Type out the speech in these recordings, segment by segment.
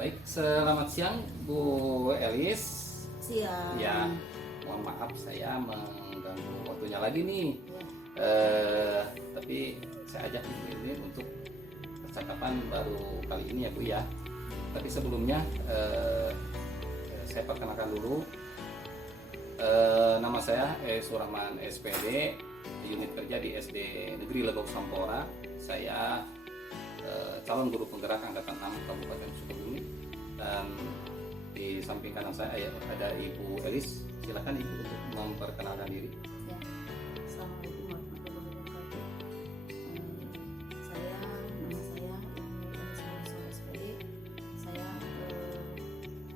Baik, selamat siang Bu Elis. Siang. Ya, mohon maaf saya mengganggu waktunya lagi nih. Tapi saya ajak Ibu ini untuk percakapan baru kali ini ya Bu ya. Tapi sebelumnya saya perkenalkan dulu. Nama saya Surahman SPD, unit kerja di SD Negeri Lebok Sampora. Saya calon guru penggerak angkatan 6 Kabupaten Sukabumi, dan di samping kanan saya ada Ibu Elis. Silakan Ibu untuk memperkenalkan diri. Ya. Assalamualaikum warahmatullahi wabarakatuh. Nama saya Ibu Elis Mansur SPD. Saya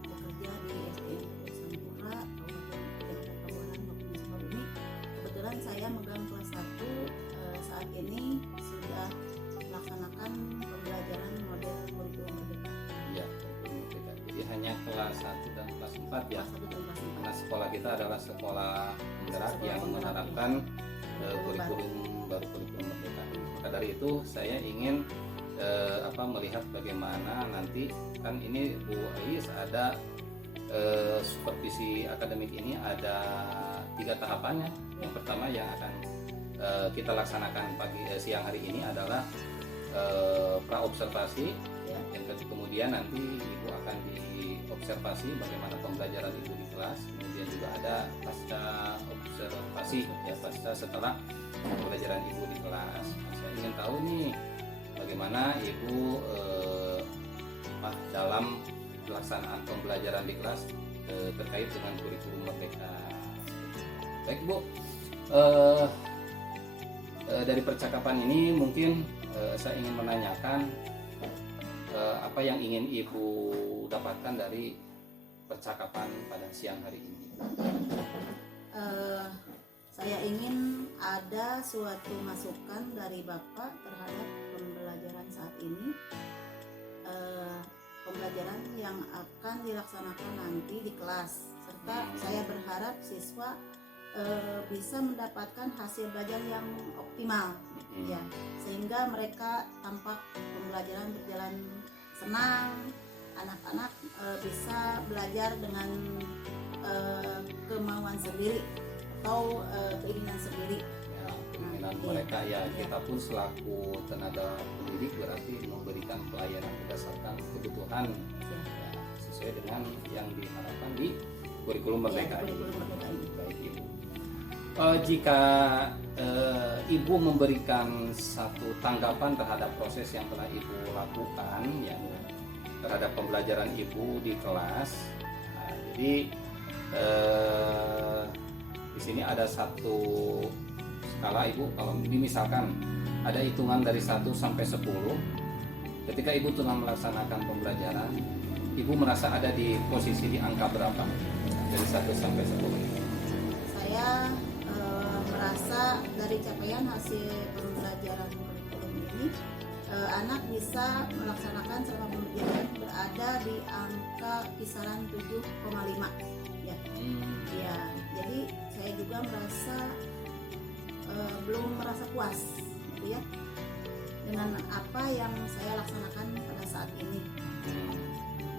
bekerja di SDN Sampura, Kabupaten Sukabumi. Kebetulan saya megang kelas 1. Saat ini sudah melaksanakan pembelajaran model kurikulum merdeka. Ya, jadi hanya kelas 1 dan kelas 4 ya. Kelas 1 dan kelas 4. Nah, sekolah kita adalah sekolah penggerak yang menerapkan kurikulum baru, kurikulum merdeka. Maka dari itu saya ingin melihat bagaimana nanti, kan ini Bu Elis ada supervisi akademik ini ada 3 tahapannya. Yang pertama yang akan kita laksanakan siang hari ini adalah pra observasi. Yang kemudian nanti Ibu akan diobservasi bagaimana pembelajaran Ibu di kelas. Kemudian juga ada pasca observasi ya, pasca setelah pembelajaran Ibu di kelas. Saya ingin tahu nih bagaimana Ibu dalam pelaksanaan pembelajaran di kelas terkait dengan kurikulum merdeka. Baik Bu, dari percakapan ini mungkin saya ingin menanyakan apa yang ingin Ibu dapatkan dari percakapan pada siang hari ini. Saya ingin ada suatu masukan dari Bapak terhadap pembelajaran saat ini, pembelajaran yang akan dilaksanakan nanti di kelas, serta saya berharap siswa bisa mendapatkan hasil belajar yang optimal, ya, sehingga mereka tampak pembelajaran berjalan senang, anak-anak bisa belajar dengan kemauan sendiri atau keinginan sendiri. Ya, keinginan mereka ya, kita pun selaku tenaga pendidik berarti memberikan pelayanan berdasarkan kebutuhan ya, sesuai dengan yang diharapkan di kurikulum merdeka ini. Baik Ibu. Jika Ibu memberikan satu tanggapan terhadap proses yang telah Ibu lakukan ya, terhadap pembelajaran Ibu di kelas, jadi di sini ada satu skala Ibu. Kalau misalkan ada hitungan dari 1 sampai 10, ketika Ibu telah melaksanakan pembelajaran, Ibu merasa ada di posisi di angka berapa dari 1 sampai 10? Saya merasa dari capaian hasil pembelajaran kurikulum ini, anak bisa melaksanakan selama pembelajaran berada di angka kisaran 7,5 ya. Ya, jadi saya juga merasa belum merasa puas gitu ya dengan apa yang saya laksanakan pada saat ini.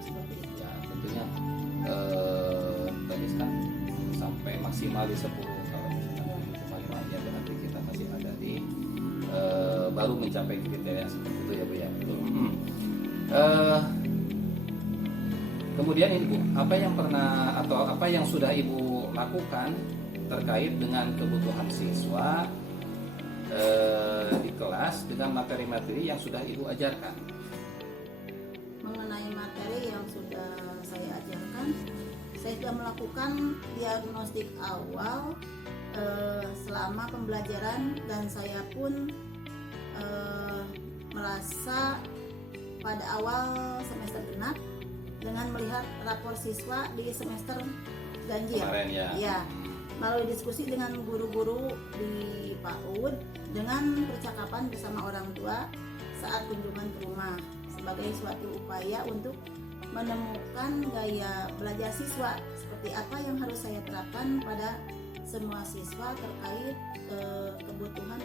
Seperti itu. Ya, tentunya tadi kan sampai maksimal di 10. Kalau misalkan 7,5 ya berarti kita masih ada di baru mencapai kriteria seperti itu ya Bu ya. Kemudian ini Bu, apa yang pernah atau apa yang sudah Ibu lakukan terkait dengan kebutuhan siswa di kelas dengan materi-materi yang sudah Ibu ajarkan? Mengenai materi yang sudah saya ajarkan, saya sudah melakukan diagnostik awal selama pembelajaran, dan saya pun merasa pada awal semester genap dengan melihat rapor siswa di semester ganjil. Kemarin ya. Ya, melalui diskusi dengan guru-guru di PAUD, dengan percakapan bersama orang tua saat kunjungan ke rumah, sebagai suatu upaya untuk menemukan gaya belajar siswa, seperti apa yang harus saya terapkan pada semua siswa terkait kebutuhan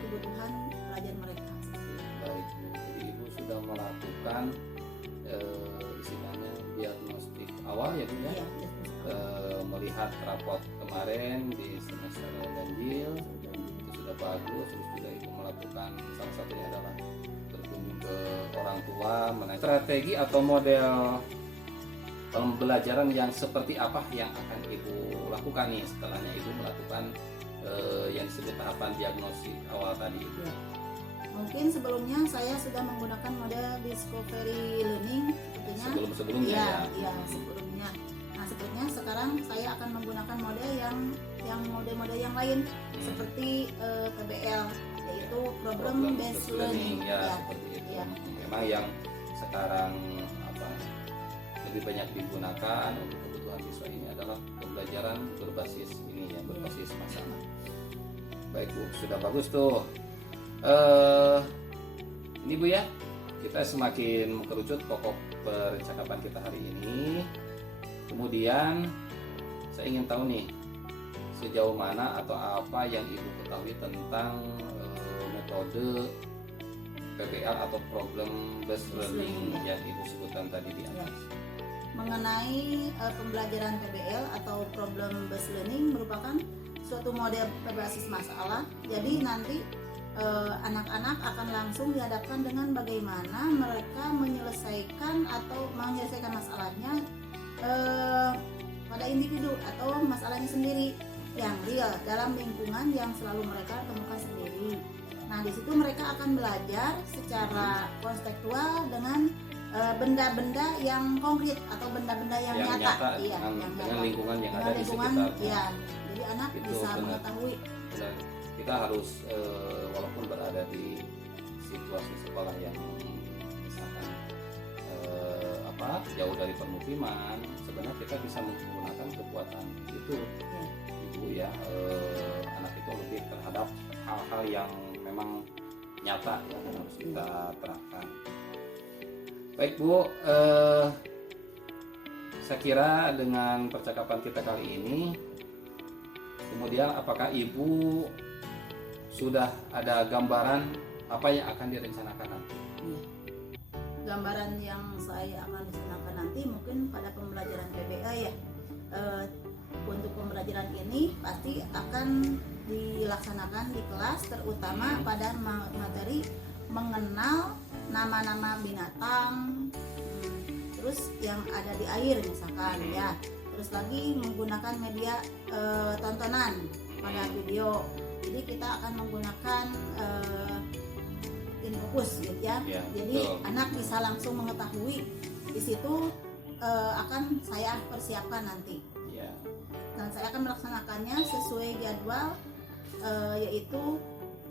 belajar mereka. Baik Bu, jadi Ibu sudah melakukan istilahnya diagnostik awal ya Bu ya. Iya, Melihat raport kemarin di semester ganjil itu sudah bagus, terus juga Ibu melakukan salah satunya adalah berkunjung ke orang tua mengenai strategi atau model pembelajaran yang seperti apa yang akan Ibu lakukan nih setelahnya Ibu melakukan yang disebut tahapan diagnosis awal tadi itu. Ya. Mungkin sebelumnya saya sudah menggunakan model discovery learning Sebelum-sebelumnya ya. Iya, sebelumnya. Nah, sepertinya sekarang saya akan menggunakan model yang model-model yang lain seperti PBL, yaitu problem based learning. Ya, seperti itu. Ya. Memang yang sekarang lebih banyak digunakan untuk kebutuhan siswa ini adalah pembelajaran berbasis ini ya, berbasis masalah. Baik Bu, sudah bagus tuh. Ini Bu ya, kita semakin mengerucut pokok percakapan kita hari ini. Kemudian saya ingin tahu nih sejauh mana atau apa yang Ibu ketahui tentang metode PBL atau problem based learning yang Ibu sebutkan tadi di atas. Mengenai pembelajaran PBL atau problem based learning merupakan suatu model berbasis masalah. Jadi nanti anak-anak akan langsung dihadapkan dengan bagaimana mereka menyelesaikan masalahnya pada individu atau masalahnya sendiri yang real dalam lingkungan yang selalu mereka temukan sendiri. Nah, di situ mereka akan belajar secara konseptual dengan benda-benda yang konkret atau benda-benda yang nyata, iya, dengan nyata. lingkungan yang Dengan ada di sekitarnya. ya. Jadi anak Itu bisa benar. mengetahui. Dan kita harus walaupun berada di situasi sekolah yang misalkan jauh dari permukiman, sebenarnya kita bisa menggunakan kekuatan itu Ibu ya, anak itu lebih terhadap hal-hal yang memang nyata yang harus kita terapkan. Baik Bu, saya kira dengan percakapan kita kali ini, kemudian apakah Ibu sudah ada gambaran apa yang akan direncanakan nanti? Gambaran yang saya akan rencanakan nanti mungkin pada pembelajaran PBL ya. Untuk pembelajaran ini pasti akan dilaksanakan di kelas, terutama pada materi mengenal nama-nama binatang, terus yang ada di air misalkan ya. Terus lagi menggunakan media tontonan pada video. Jadi kita akan menggunakan infocus gitu ya. Jadi betul. anak bisa langsung mengetahui di situ akan saya persiapkan nanti. Ya. Dan saya akan melaksanakannya sesuai jadwal yaitu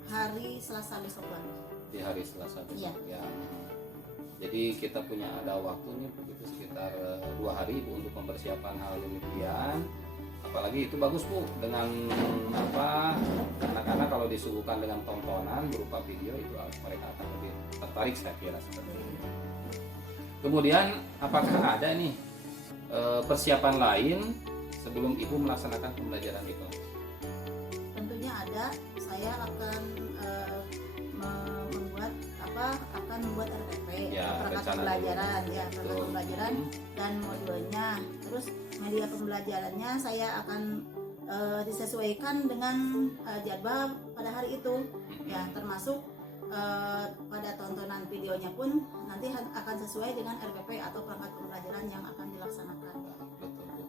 hari Selasa besok lalu. Di hari Selasa besok Iya. ya. Jadi kita punya ada waktunya begitu sekitar 2 hari Bu untuk mempersiapkan hal demikian. Apalagi itu bagus Bu dengan anak-anak kalau disuguhkan dengan tontonan berupa video itu mereka akan lebih tertarik saya kira seperti itu. Kemudian apakah ada nih persiapan lain sebelum Ibu melaksanakan pembelajaran itu? Tentunya ada. Saya akan membuat RPP Ya, perangkat rencana pembelajaran dulu. ya, perangkat Betul. pembelajaran dan modulnya. Terus media pembelajarannya saya akan disesuaikan dengan jadwal pada hari itu ya, termasuk pada tontonan videonya pun nanti akan sesuai dengan RPP atau perangkat pembelajaran yang akan dilaksanakan. Betul Bu.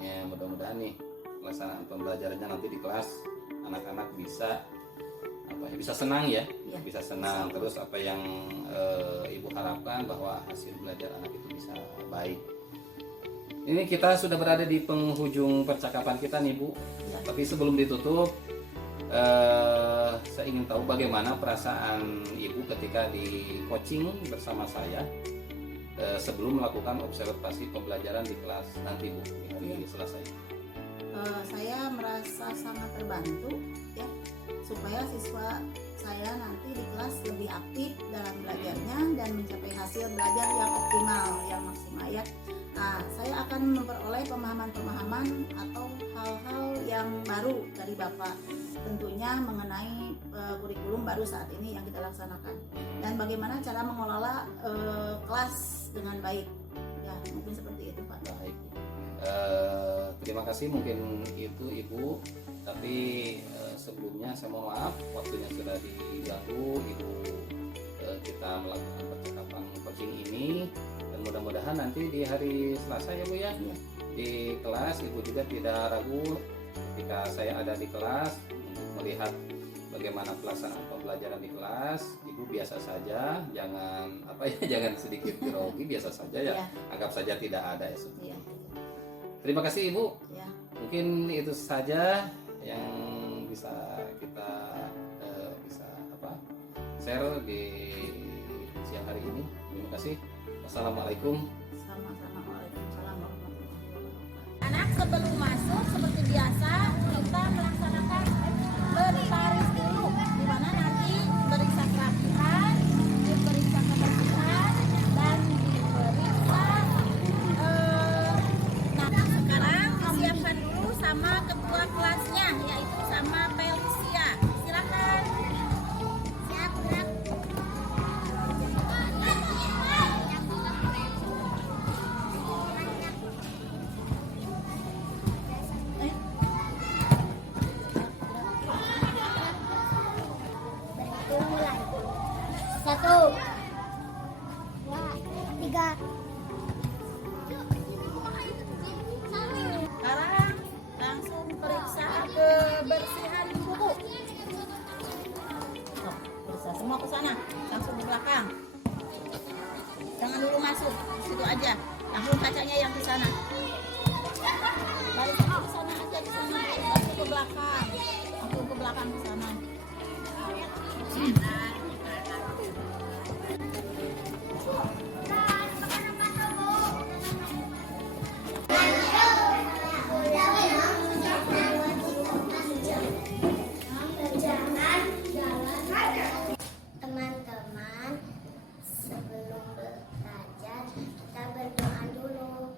Ya mudah-mudahan nih pelaksanaan pembelajarannya nanti di kelas anak-anak bisa bisa senang ya, bisa senang. Terus apa yang Ibu harapkan bahwa hasil belajar anak itu bisa baik. Ini kita sudah berada di penghujung percakapan kita nih Bu. Ya. Tapi sebelum ditutup, saya ingin tahu bagaimana perasaan Ibu ketika di coaching bersama saya sebelum melakukan observasi pembelajaran di kelas nanti Bu di hari Selasa ini. Saya merasa sangat terbantu ya, supaya siswa saya nanti di kelas lebih aktif dalam belajarnya dan mencapai hasil belajar yang optimal, yang maksimal ya. Nah, saya akan memperoleh pemahaman-pemahaman atau hal-hal yang baru dari Bapak, tentunya mengenai kurikulum baru saat ini yang kita laksanakan dan bagaimana cara mengelola kelas dengan baik ya. mungkin seperti itu Pak. Baik. Terima kasih mungkin itu Ibu. Tapi sebelumnya saya mohon maaf waktunya sudah diganggu Ibu. Kita melakukan percakapan coaching ini dan mudah-mudahan nanti di hari Selasa ya Bu ya, di kelas Ibu juga tidak ragu ketika saya ada di kelas untuk melihat bagaimana pelaksanaan pembelajaran di kelas. Ibu biasa saja, jangan jangan sedikit grogi, biasa saja ya, anggap saja tidak ada ya. Iya. Terima kasih Ibu. Ya. Mungkin itu saja yang bisa kita share di siang hari ini. Terima kasih. Wassalamualaikum. Sama-sama. Waalaikumsalam warahmatullahi wabarakatuh. Anak sebelum masuk seperti biasa kita melaksanakan berbaris dulu, di mana nanti periksa kerapihan, diperiksa kebersihan dan diperiksa. Nah sekarang siapkan dulu sama ketua kelasnya, yaitu sama Felicia. Silakan. Siap gerak. Satu, dua, tiga. Sekarang langsung periksa kebersihan buku. Oh, periksa semua ke sana, langsung ke belakang. Jangan dulu masuk, situ aja. Langsung kacanya yang di sana. Balik lagi ke sana aja, di sana. Langsung ke belakang. Langsung ke belakang ke sana. Teman-teman, sebelum belajar kita berdoa dulu.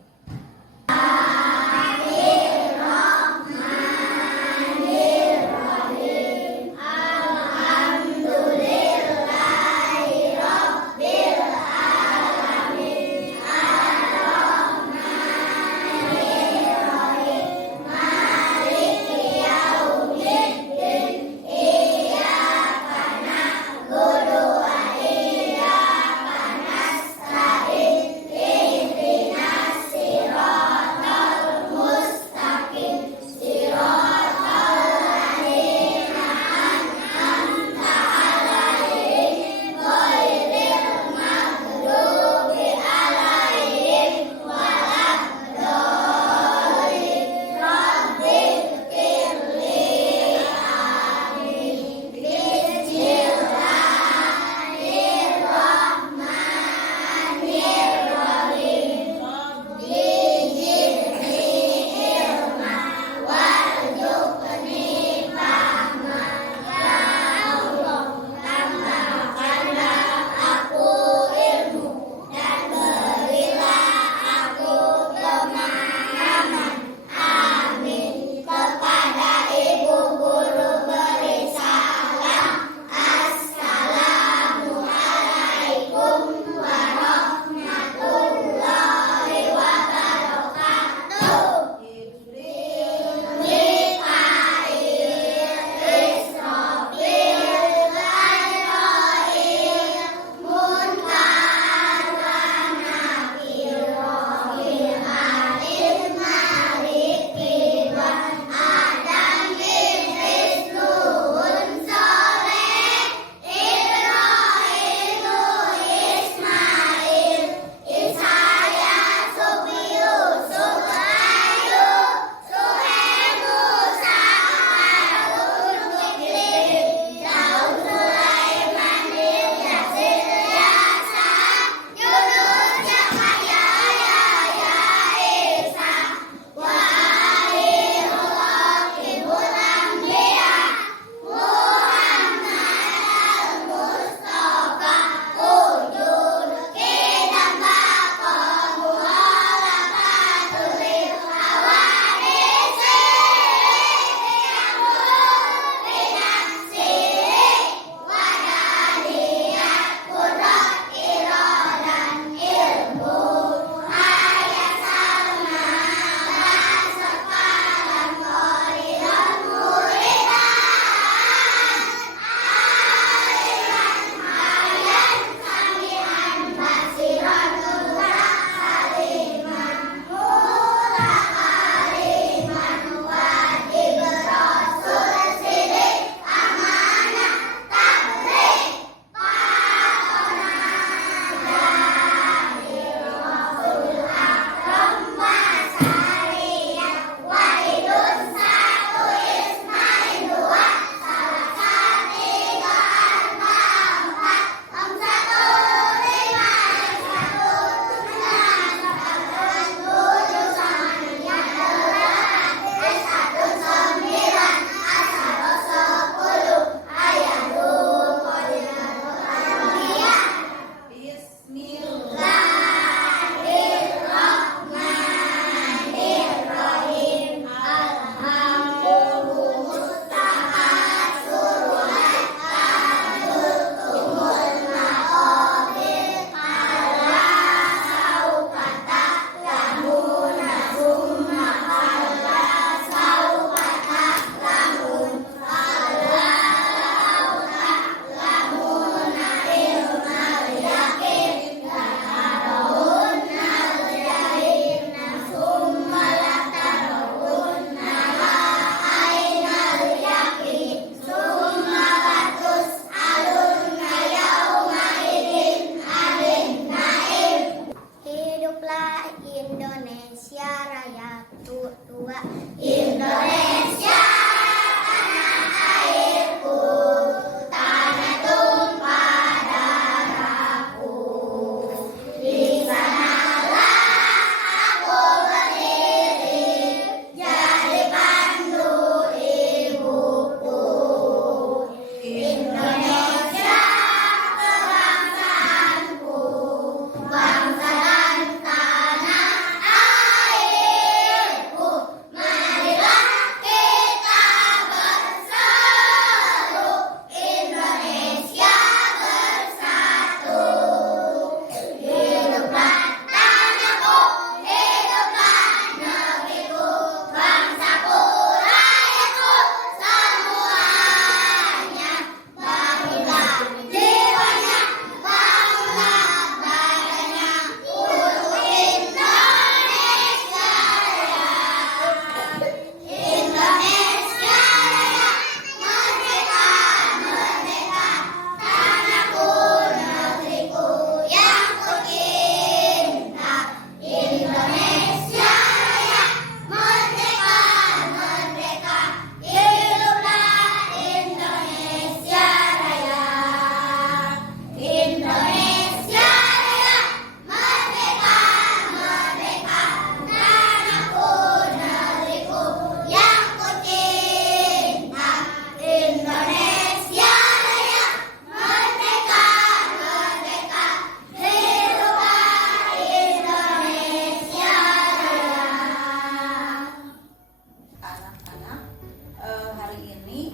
ini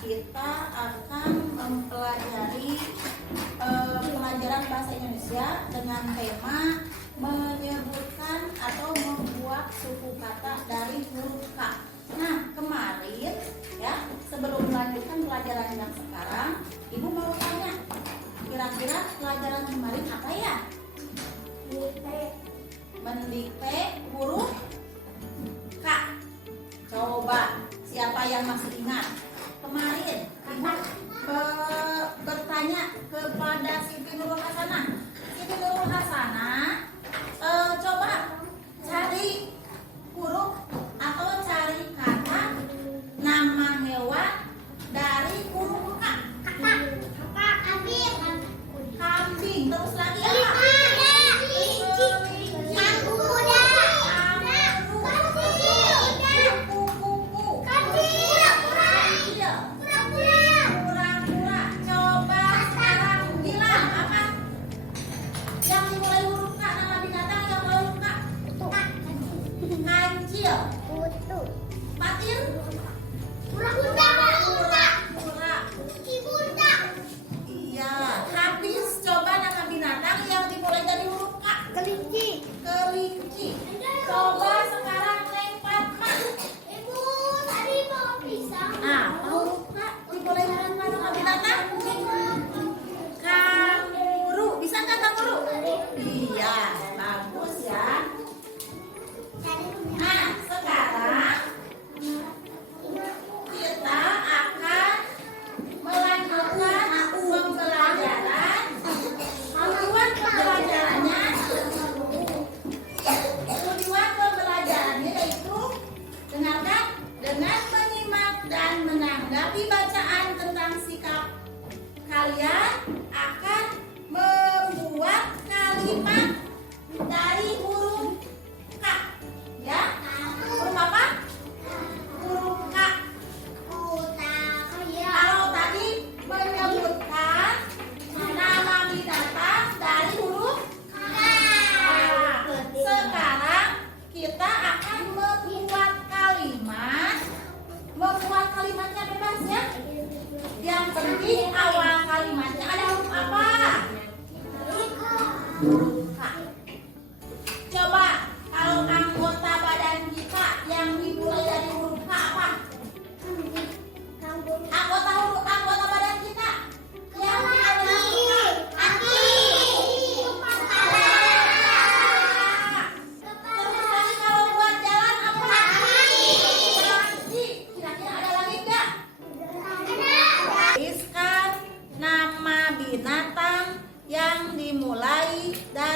kita akan mempelajari pelajaran bahasa Indonesia dengan tema menyebutkan atau membuat suku kata dari huruf K. Nah, kemarin ya, sebelum melanjutkan pelajaran yang sekarang, Ibu mau tanya, kira-kira pelajaran kemarin apa ya? Mendikte huruf K. Coba, siapa yang masih ingat? Kemarin Ibu bertanya kepada Siti Nurul Hasanah. Siti Nurul Hasanah, coba cari huruf atau cari kata nama hewan dari huruf K. Kambing. Terus lagi apa? Kalian akan membuat kalimat dari huruf K, ya? Huruf apa? Huruf K. Kalau tadi menyebutkan nama binatang dari huruf K. Sekarang kita akan membuat kalimat. Membuat kalimatnya bebas ya. Yang penting awal kalimatnya ada huruf apa? Huruf K. Coba kalau anggota badan kita yang dimulai dari huruf K apa? Anggota badan kita yang dimulai dari huruf K. Terus lagi kalau buat jalan apa? Kaki. Kira-kira ada lagi nggak? Tuliskan nama binatang yang dimulai dari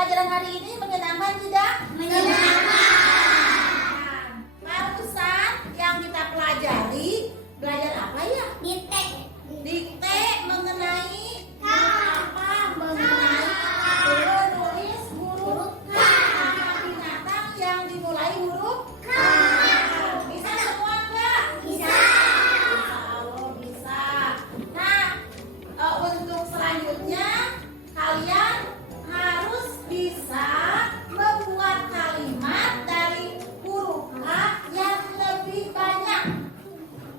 pembelajaran hari ini menyenangkan tidak? Menyenangkan. Barusan yang kita pelajari, belajar apa ya? Dikte mengenai apa? Mengenai menulis huruf K. Binatang yang dimulai huruf K. Bisa semua enggak? Bisa. Allah bisa. Nah, untuk selanjutnya kalian harus bisa membuat kalimat dari huruf K yang lebih banyak.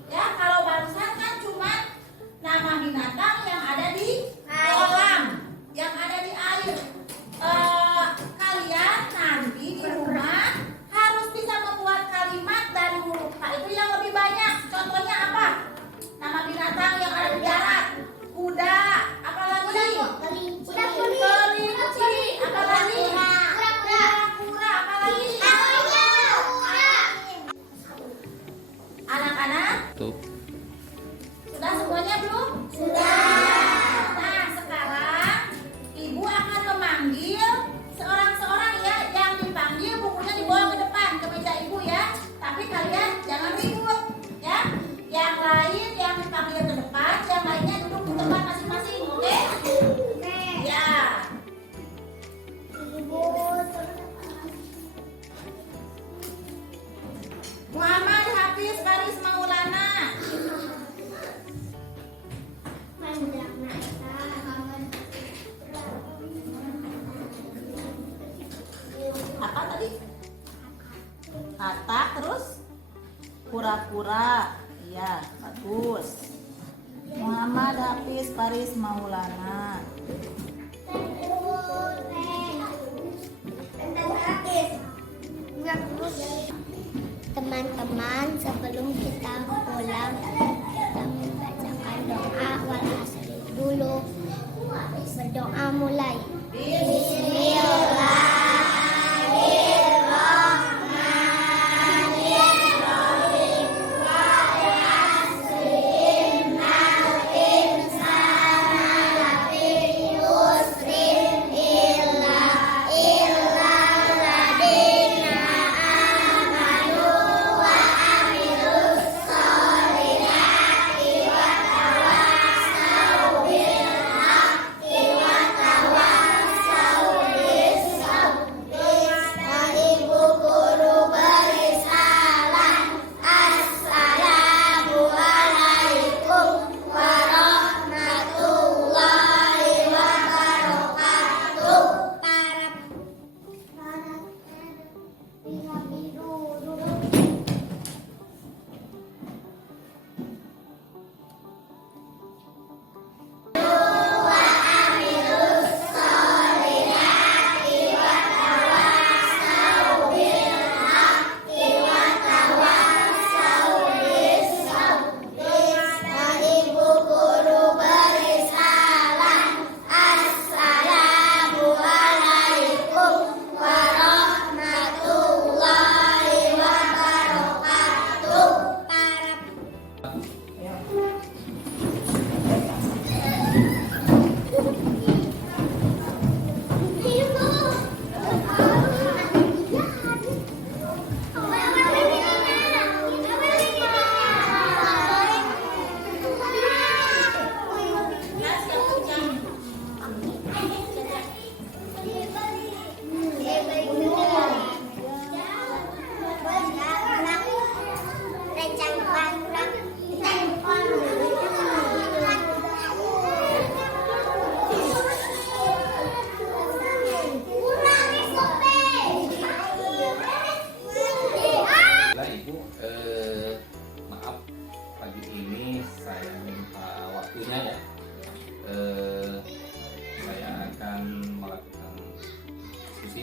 Ya, kalau barusan kan cuma nama binatang yang ada di kolam, yang ada di air. Kalian nanti di rumah harus bisa membuat kalimat dari huruf K itu yang lebih banyak. Contohnya apa? Nama binatang yang ada di darat. Kuda, apa lagi? Kelinci, apa lagi? Kura, apa lagi? Anak-anak, Tuh. sudah semuanya belum? Sudah. Nah, sekarang Ibu akan memanggil seorang-seorang ya. Yang dipanggil bukunya dibawa ke depan ke meja Ibu ya. Tapi kalian jangan ribut ya. Yang lain yang dipanggil ke depan, yang lainnya duduk di tempat masing-masing, oke? Ya. Muhammad Hafiz Baris Maulana. Apa tadi? Kata terus pura-pura. Iya, bagus. Muhammad Hafiz Baris Maulana. Teman-teman, sebelum kita pulang, kita membacakan doa wal asr dulu. Berdoa mulai. Bismillah.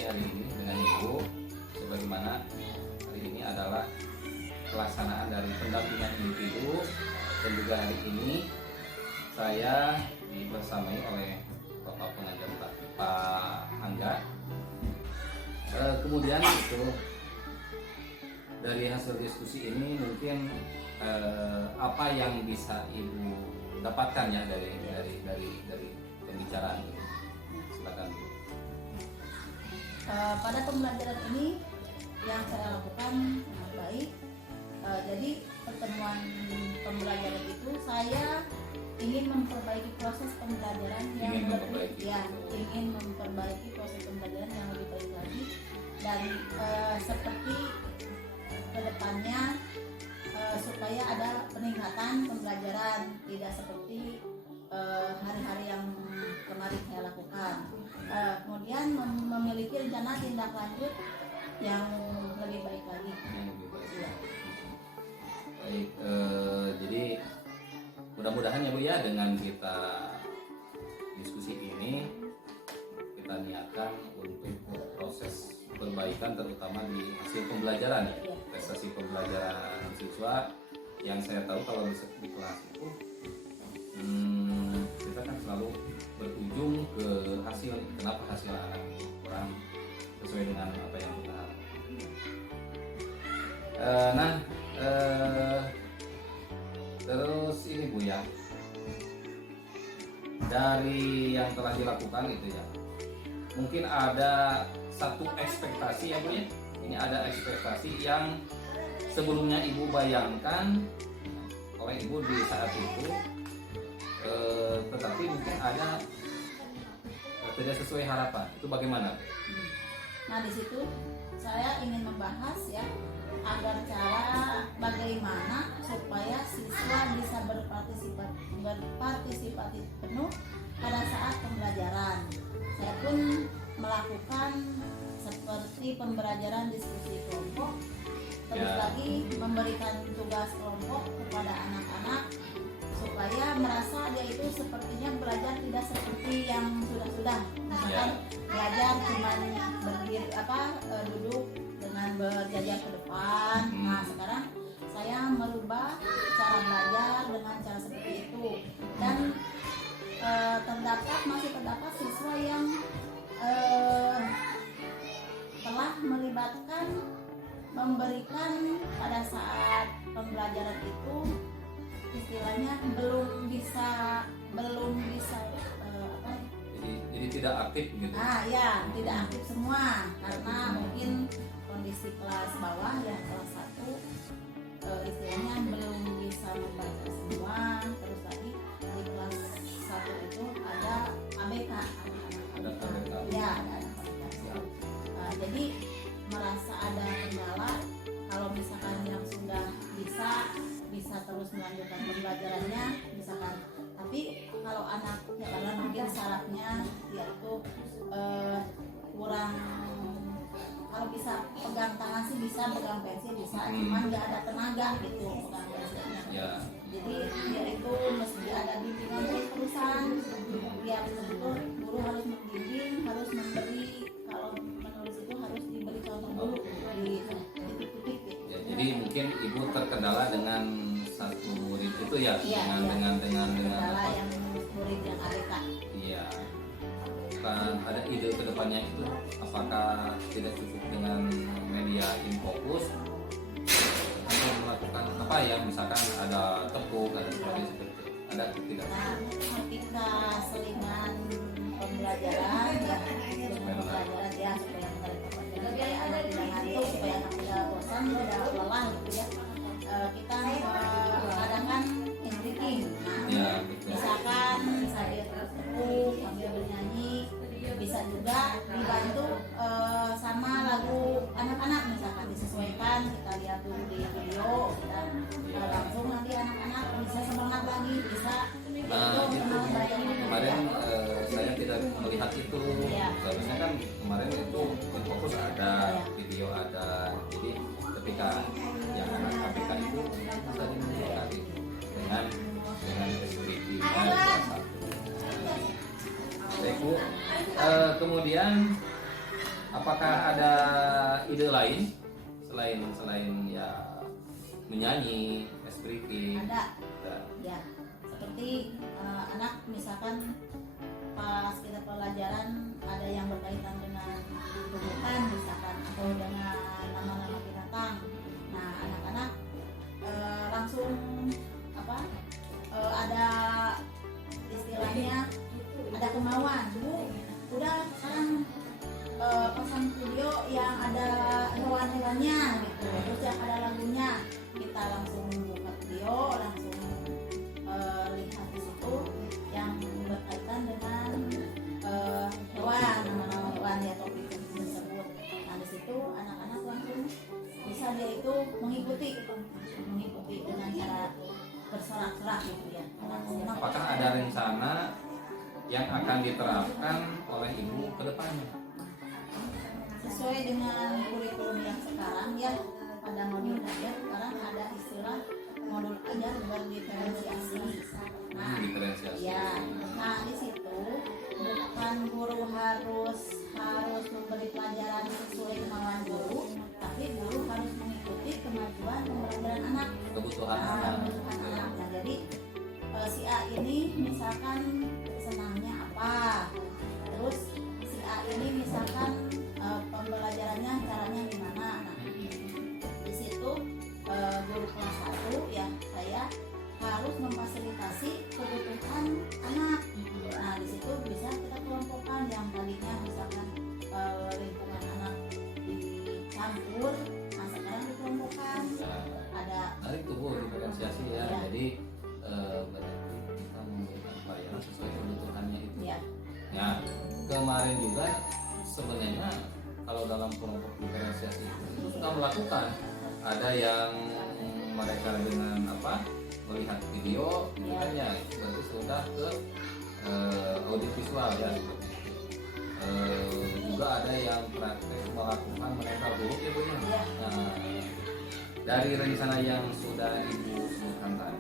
hari ini dengan Ibu, sebagaimana hari ini adalah pelaksanaan dari pendampingan individu, dan juga hari ini saya dibersamai oleh Bapak Pengajar Pak Angga. Kemudian itu dari hasil diskusi ini mungkin apa yang bisa Ibu dapatkan ya dari pembicaraan ini. Silakan. pada pembelajaran ini yang saya lakukan sangat baik. Jadi pertemuan pembelajaran itu saya ingin memperbaiki proses pembelajaran yang Ingin lebih memperbaiki. ya, ingin memperbaiki proses pembelajaran yang lebih baik lagi, dan seperti kedepannya supaya ada peningkatan pembelajaran, tidak seperti hari-hari yang kemarin saya lakukan. Kemudian memiliki rencana tindak lanjut yang lebih baik lagi. Yang lebih baik. Ya. Baik, jadi mudah-mudahan ya Bu ya, dengan kita diskusi ini kita niatkan untuk proses perbaikan terutama di hasil pembelajaran ya, prestasi pembelajaran siswa. Yang saya tahu kalau di kelas itu kita kan selalu berujung ke hasil, kenapa hasil anak kurang sesuai dengan apa yang kita harapkan. Terus ini Bu ya, dari yang telah dilakukan itu ya, mungkin ada satu ekspektasi ya Bu ya, ini ada ekspektasi yang sebelumnya Ibu bayangkan oleh Ibu di saat itu, tetapi mungkin ada tidak sesuai harapan, itu bagaimana? Nah, di situ saya ingin membahas ya, agar cara bagaimana supaya siswa bisa berpartisipasi penuh pada saat pembelajaran. Saya pun melakukan seperti pembelajaran diskusi kelompok, terus lagi memberikan tugas kelompok kepada anak-anak supaya merasa dia itu sepertinya belajar tidak seperti yang sudah-sudah, misalkan belajar cuma berdiri duduk dengan berjajar ke depan. Nah, sekarang saya merubah cara belajar dengan cara seperti itu, dan masih terdapat siswa yang telah melibatkan memberikan pada saat pembelajaran itu istilahnya belum bisa Jadi tidak aktif gitu. ya tidak aktif semua karena mungkin kondisi kelas bawah yang kelas 1 istilahnya belum bisa membaca semua. Terus lagi di kelas 1 itu ada ABK, Ada ABK. ya, ada ABK. Jadi merasa ada kendala. Kalau misalkan yang sudah bisa terus melanjutkan pembelajarannya misalkan, tapi kalau anak karena mungkin syaratnya yaitu kurang, kalau bisa pegang tangan sih bisa, pegang pensil bisa, cuman nggak ada tenaga gitu pegang pensilnya. Ya. Jadi dia itu mesti ada bimbingan terus-terusan, biar betul guru harus membimbing, harus memberi, kalau menulis itu harus diberi contoh dulu di titik-titik gitu. Ya, jadi mungkin Ibu terkendala dengan satu murid itu ya, Iya, dengan kendala apa? yang murid yang ABK. Iya. Kan ada ide kedepannya itu, apakah tidak cukup dengan media infocus atau melakukan apa ya, misalkan ada tepuk, ada seperti itu, ada atau tidak? Nah, ketika selingan pembelajaran ya, supaya mereka supaya anak tidak ngantuk, supaya anak tidak bosan, tidak lelah gitu ya. Kita mengadakan in-breaking. Nah, Ya, betul. misalkan bisa dia tepuk sambil bernyanyi, bisa juga dibantu sama lagu anak-anak, misalkan disesuaikan, kita lihat dulu di video, kita langsung nanti anak-anak bisa semangat lagi, bisa Itu kemarin saya tidak melihat itu. Seharusnya kan kemarin itu infocus ada, video ada. Jadi ketika yang anak ABK itu bisa dimulai dengan SPT. Baik Bu, kemudian apakah ada ide lain selain ya menyanyi, speaking? ada ya, seperti anak misalkan pas kita pelajaran ada yang berkaitan dengan tumbuhan misalkan, atau dengan nama-nama binatang. Nah, anak-anak langsung ada istilahnya ada kemauan, Bu udah sekarang pasang dia itu mengikuti dengan cara bersorak-sorak gitu ya. Apakah ada rencana yang akan diterapkan oleh ibu ke depannya? Sesuai dengan kurikulum yang sekarang ya, pada modul ajar sekarang ada istilah modul ajar berdiferensiasi. Nah, Diferensiasi. ya, nah di situ bukan guru harus memberi pelajaran sesuai kemauan guru, tapi guru harus mengikuti kemajuan pembelajaran anak. Kebutuhan Nah, anak. kebutuhan anak. Nah, jadi si A ini misalkan senangnya apa, terus si A ini misalkan pembelajarannya caranya gimana. Nah, di situ guru kelas 1 ya, saya harus memfasilitasi kebutuhan anak. Nah, di situ bisa kita kelompokkan yang tadinya misalkan lingkungan anak dicampur, nah sekarang dikelompokkan. Nah, Ada menarik tuh Bu, diferensiasi ya. Ya. Jadi berarti kita memberikan pelayanan sesuai kebutuhannya itu. ya, Ya, kemarin juga sebenarnya kalau dalam kelompok diferensiasi itu sudah melakukan. Ada yang mereka dengan melihat video gitu kan ya, itu berarti sudah ke audio visual ya. Juga ada yang praktek melakukan mereka buruk ya Bu ya. ya. Nah, dari rencana yang sudah Ibu sebutkan tadi,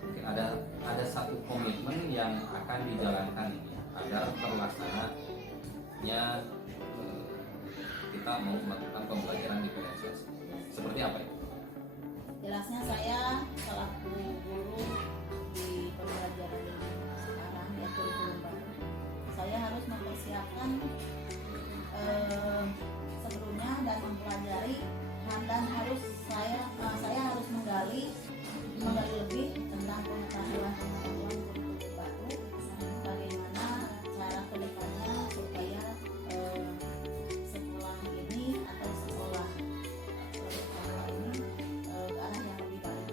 mungkin ada satu komitmen yang akan dijalankan agar terlaksananya kita mau melakukan pembelajaran diferensiasi. Seperti apa ya? Jelasnya saya selaku guru di pembelajaran sekarang ya, kurikulum baru, saya harus mempersiapkan sebelumnya dan mempelajari, dan harus saya harus menggali lebih tentang pengetahuan kurikulum baru, bagaimana cara kedepannya supaya sekolah ini atau sekolah ini ke arah yang lebih baik.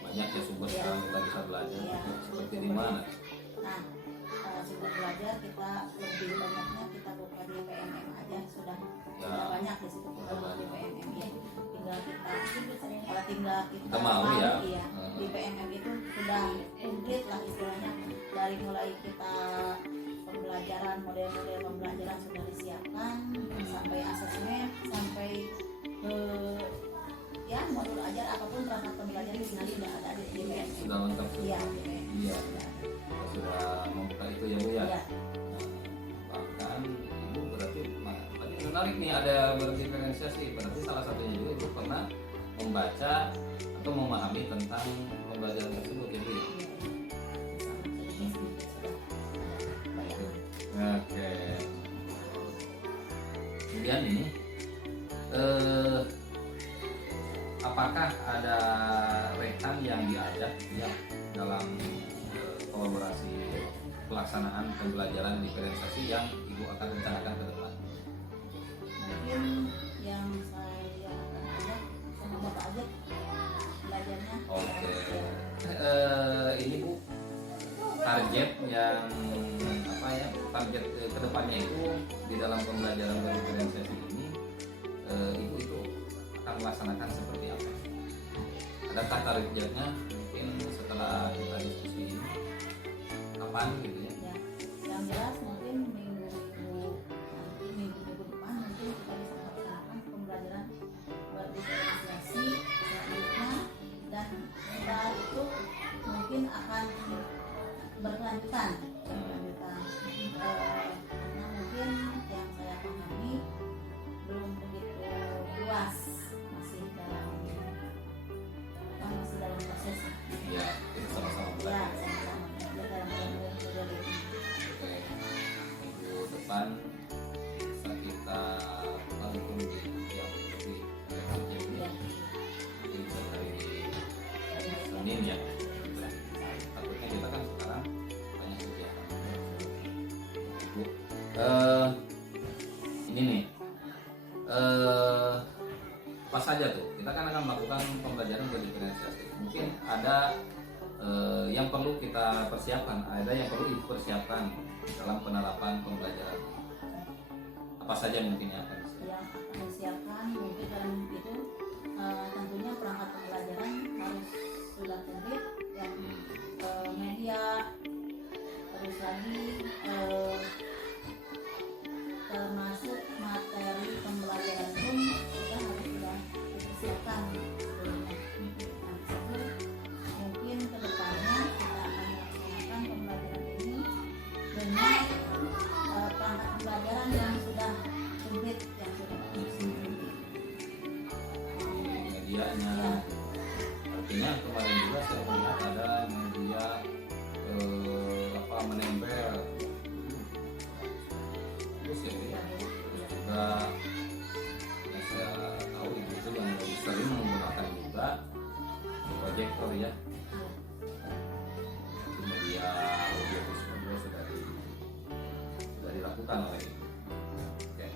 Banyak ya sumber Ya. yang kita bisa belajar. Ya. Seperti di mana? Nah, sumber belajar kita lebih banyaknya kita buka di PMM aja sudah banyak di situ kalau di PMM ya. Tinggal kita mau ya. Iya. Di PMM itu sudah komplit lah istilahnya, dari mulai kita pembelajaran, model-model pembelajaran sudah disiapkan sampai asesmen, sampai ke ya modul ajar apapun perangkat pembelajaran di sini sudah ada di PMM. Sudah lengkap sudah. Iya, di PMM. Iya. Sudah membuka itu ya Bu ya. Iya. Bahkan Ibu berarti tadi menarik nih, ada berdiferensiasi. Berarti salah satunya juga Ibu pernah membaca atau memahami tentang pembelajaran tersebut ya Bu ya. Oke. Kemudian ini apakah ada rekan yang diajak ya dalam kolaborasi pelaksanaan pembelajaran diferensiasi yang Ibu akan rencanakan ke depan? Mungkin yang saya akan ajak sama Bapak aja belajarnya. Oke. Ini Bu, target yang target kedepannya itu di dalam pembelajaran berdiferensiasi ini, Ibu itu akan melaksanakan seperti apa? Adakah targetnya mungkin setelah kita diskusi ini kapan gitu ya? Ya, yang jelas mungkin minggu depan mungkin kita bisa melaksanakan pembelajaran berdiferensiasi selanjutnya, dan setelah itu mungkin akan berkelanjutan. Karena mungkin yang saya pahami belum begitu luas, masih dalam proses. Ya, itu sama-sama Ya, belajar. sama-sama belajar dalam model ini. Oke, minggu depan bisa kita lakukan di yang lebih efektif ya. Mungkin bisa dari Senin ya. Takutnya kita kan sekarang banyak kegiatan. Bu, ini nih, apa saja tuh? Kita kan akan melakukan pembelajaran berdiferensiasi. Mungkin ada yang perlu kita persiapkan, ada yang perlu dipersiapkan dalam penerapan pembelajaran. apa saja mungkin yang akan disiapkan? yang akan disiapkan mungkin dalam itu tentunya perangkat pembelajaran harus sudah komplit ya, media, terus lagi termasuk materi pembelajaran pun kita harus sudah dipersiapkan sebelumnya. Nah, disitu mungkin kedepannya kita akan melaksanakan pembelajaran ini dengan perangkat pembelajaran yang sudah komplit, yang sudah bagus. Medianya, artinya kemarin juga saya melihat ada media menempel terus ya, terus juga yang saya tahu itu yang lebih sering menggunakan juga proyektor ya. Itu media audio visual sudah dilakukan oleh itu. Oke.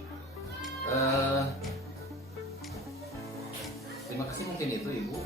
Terima kasih mungkin itu Ibu.